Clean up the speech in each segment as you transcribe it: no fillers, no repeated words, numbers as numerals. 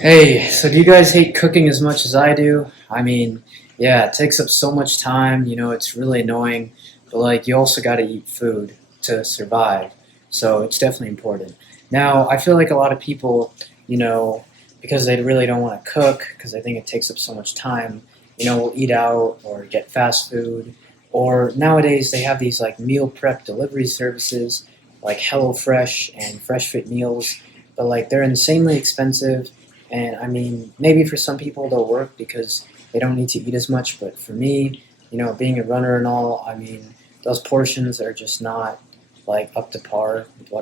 Hey, so do you guys hate cooking as much as I do? I mean, yeah, it takes up so much time, it's really annoying, but like you also got to eat food to survive. So it's definitely important. Now, I feel like a lot of people, you know, because they really don't want to cook because they think it takes up so much time, will eat out or get fast food. Or nowadays they have these like meal prep delivery services like HelloFresh and Fresh Fit Meals, but like they're insanely expensive and I mean, maybe for some people they'll work because they don't need to eat as much. But for me, being a runner and all, I mean, those portions are just not like up to par with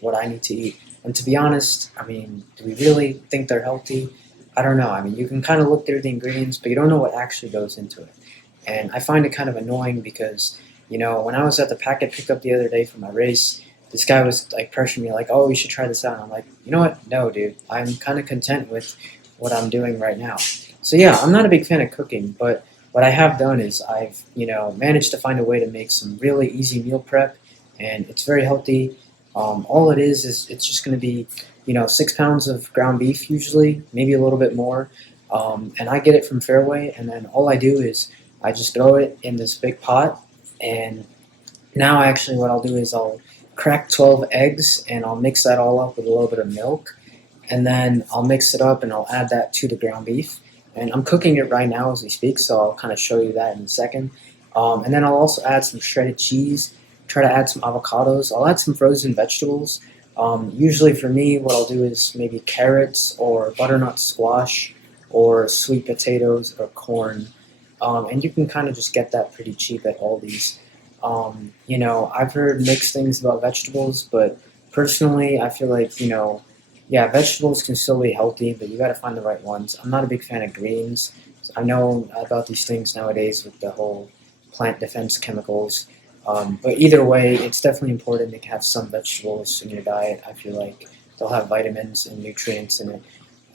what I need to eat. And to be honest, I mean, do we really think they're healthy? I don't know. I mean, you can kind of look through the ingredients, but you don't know what actually goes into it. And I find it kind of annoying because, when I was at the packet pickup the other day for my race, this guy was like pressuring me like, "Oh, you should try this out." And I'm like, "You know what? No, dude. I'm kind of content with what I'm doing right now." So yeah, I'm not a big fan of cooking, but what I have done is I've managed to find a way to make some really easy meal prep, and it's very healthy. All it is it's just going to be 6 pounds of ground beef usually, maybe a little bit more, and I get it from Fairway, and then all I do is I just throw it in this big pot, and now actually what I'll do is I'll crack 12 eggs and I'll mix that all up with a little bit of milk, and then I'll mix it up and I'll add that to the ground beef. And I'm cooking it right now as we speak, so I'll kind of show you that in a second. And then I'll also add some shredded cheese, try to add some avocados. I'll add some frozen vegetables. Usually for me, what I'll do is maybe carrots or butternut squash or sweet potatoes or corn. And you can kind of just get that pretty cheap at Aldi's. I've heard mixed things about vegetables, but personally, I feel like, yeah, vegetables can still be healthy, but you got to find the right ones. I'm not a big fan of greens. I know about these things nowadays with the whole plant defense chemicals. But either way, it's definitely important to have some vegetables in your diet. I feel like they'll have vitamins and nutrients in it.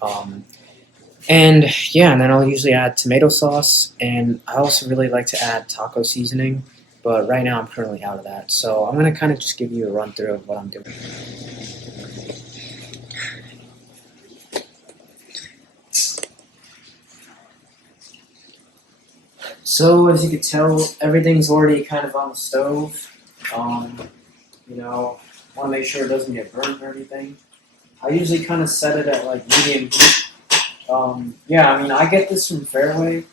Um, and yeah, and then I'll usually add tomato sauce, and I also really like to add taco seasoning. But right now, I'm currently out of that, so I'm gonna kind of just give you a run through of what I'm doing. So as you can tell, everything's already kind of on the stove. Um, want to make sure it doesn't get burnt or anything. I usually kind of set it at like medium heat. Yeah, I mean, I get this from Fairway,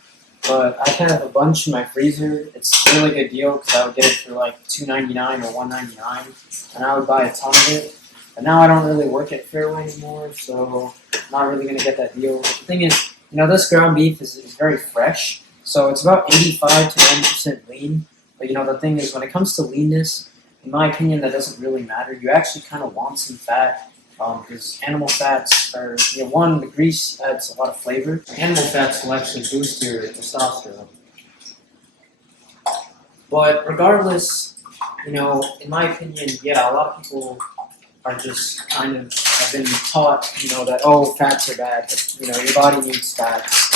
but I have a bunch in my freezer. It's a really good deal because I would get it for like $2.99 or $1.99, and I would buy a ton of it. But now I don't really work at Fairway anymore, so I'm not really gonna get that deal. But the thing is, this ground beef is very fresh, so it's about 85 to 90% lean. But the thing is, when it comes to leanness, in my opinion, that doesn't really matter. You actually kind of want some fat because animal fats are, one, the grease adds a lot of flavor. Animal fats will actually boost your testosterone. But regardless, in my opinion, yeah, a lot of people are just kind of have been taught, that oh, fats are bad, but your body needs fats.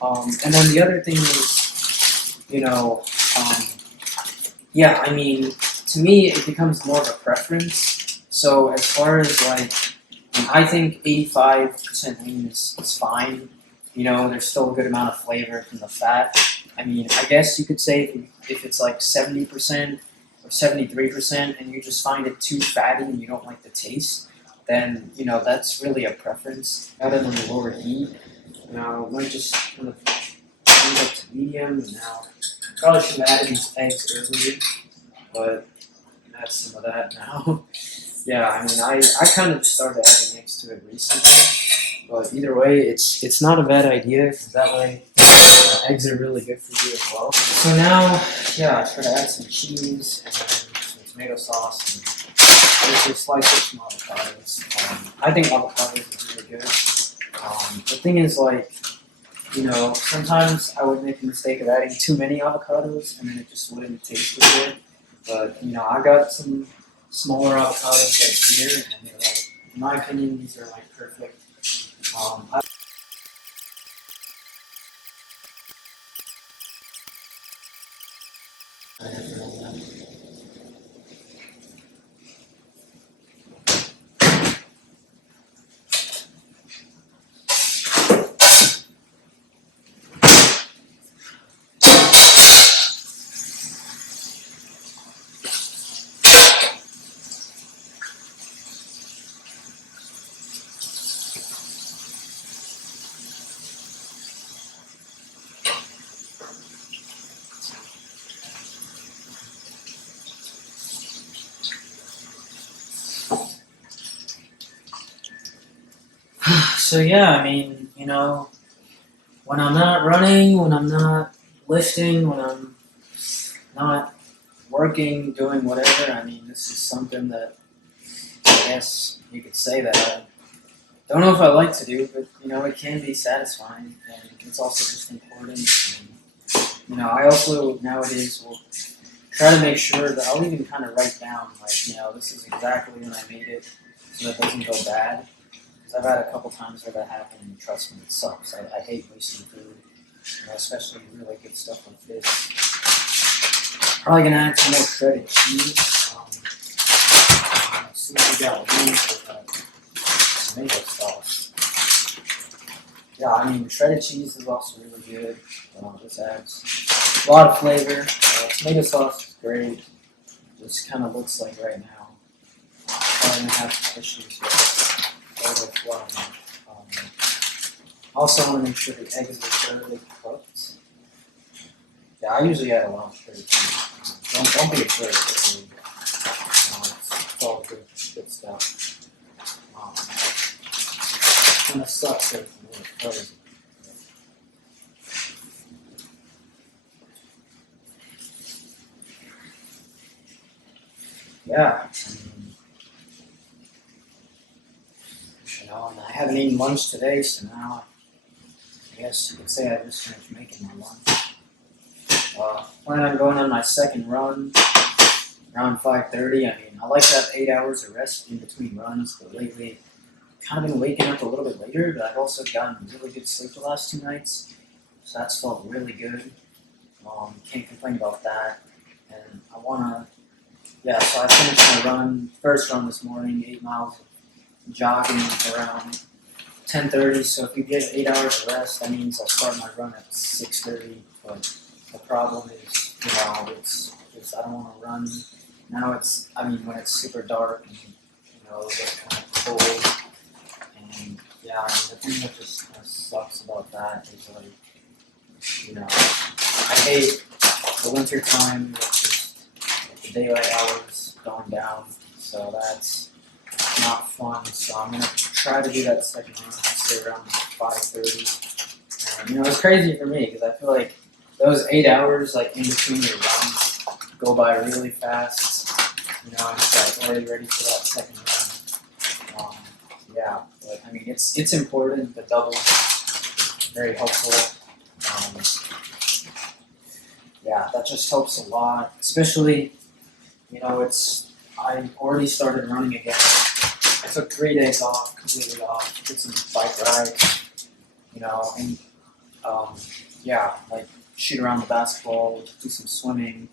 And then the other thing is, um, yeah, I mean, to me, it becomes more of a preference. So as far as like, I think 85% lean is fine. There's still a good amount of flavor from the fat. I mean, I guess you could say if it's like 70% or 73% and you just find it too fatty and you don't like the taste, then, that's really a preference. Rather than the lower heat, I might just kind of bring it up to medium. And now, probably should have added these eggs earlier, but add some of that now. Yeah, I mean, I kind of just started adding eggs to it recently, but either way, it's not a bad idea because that way eggs are really good for you as well. So now, yeah, I try to add some cheese and some tomato sauce and usually slice up some avocados. I think avocados are really good. The thing is, like, sometimes I would make the mistake of adding too many avocados and then it just wouldn't taste as good. But I got some smaller avocados right here, and they're like, in my opinion, these are like perfect. I So yeah, I mean, when I'm not running, when I'm not lifting, when I'm not working, doing whatever, I mean, this is something that I guess you could say that I don't know if I like to do, but it can be satisfying, and it's also just important. And, I also nowadays will try to make sure that I'll even kind of write down, like, this is exactly when I made it, so that it doesn't go bad. Because I've had a couple times where that happened, and trust me, it sucks. I hate wasting food, especially really good stuff like this. Probably gonna add some more shredded cheese. See what we got with tomato sauce. Yeah, I mean, shredded cheese is also really good. This adds a lot of flavor. Tomato sauce is great. Just kind of looks like right now. Probably gonna have some issues with overflowing. Also want to make sure the eggs are thoroughly cooked. Yeah, I usually add a lot of shredded cheese. Don't be afraid of food. It's all good stuff. Kind of sucks if it frozen. Yeah, and I haven't eaten lunch today, so now I guess you could say I just finished making my lunch. Plan on going on my second run around 5:30. I mean, I like to have 8 hours of rest in between runs, but lately kind of been waking up a little bit later, but I've also gotten really good sleep the last 2 nights, so that's felt really good. Can't complain about that. And so I finished my first run this morning, 8 miles of jogging around 10:30. So if you get 8 hours of rest, that means I'll start my run at 6:30. But the problem is, it's I don't want to run. Now when it's super dark and it gets kind of cold. And yeah, I mean, the thing that just kind of sucks about that is I hate the winter time, which is the daylight hours going down. So that's not fun. So I'm gonna try to do that second run. I'll stay around 5:30. And it's crazy for me because I feel like those 8 hours, like in between your runs, go by really fast. I'm just like already ready for that second run. Yeah, but I mean, it's important. The double, very helpful. Yeah, that just helps a lot. Especially, I already started running again. I took 3 days off, completely off. Did some bike rides, and like shoot around the basketball, do some swimming.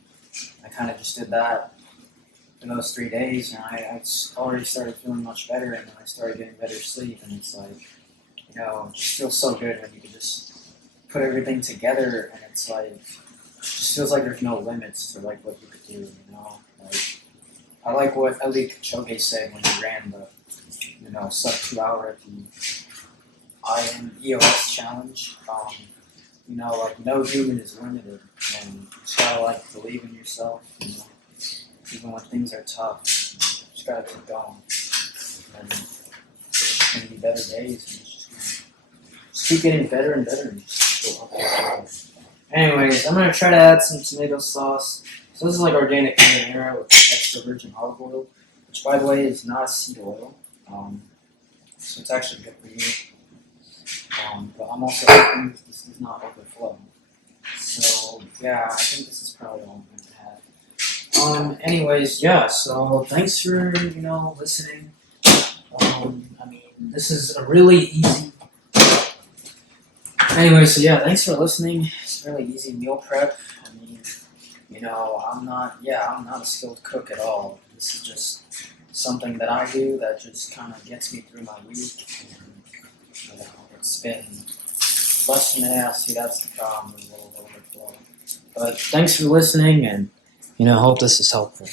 I kind of just did that in those 3 days, and I already started feeling much better, and then I started getting better sleep, and it's like, it just feels so good when you can just put everything together, and it's like, it just feels like there's no limits to like what you could do, Like, I like what Eli Kipchoge said when he ran the, sub 2 hour at the IM EOS challenge. Like no human is limited, and you just gotta like believe in yourself, even when things are tough. You just gotta keep going, and it's gonna be better days, and it's just keep getting better and better, and just go up. Anyways, I'm gonna try to add some tomato sauce. So this is like organic marinara with extra virgin olive oil, which by the way is not seed oil, so it's actually good for you. But I'm also hoping this does not overflow. So yeah, I think this is probably all I'm gonna have. Anyways, yeah. So thanks for listening. I mean, this is a really easy. Anyway, so yeah, thanks for listening. It's a really easy meal prep. I mean, I'm not a skilled cook at all. This is just something that I do that just kind of gets me through my week. And, it's been less than nasty. That's the problem. A little overflow. But thanks for listening, and hope this is helpful.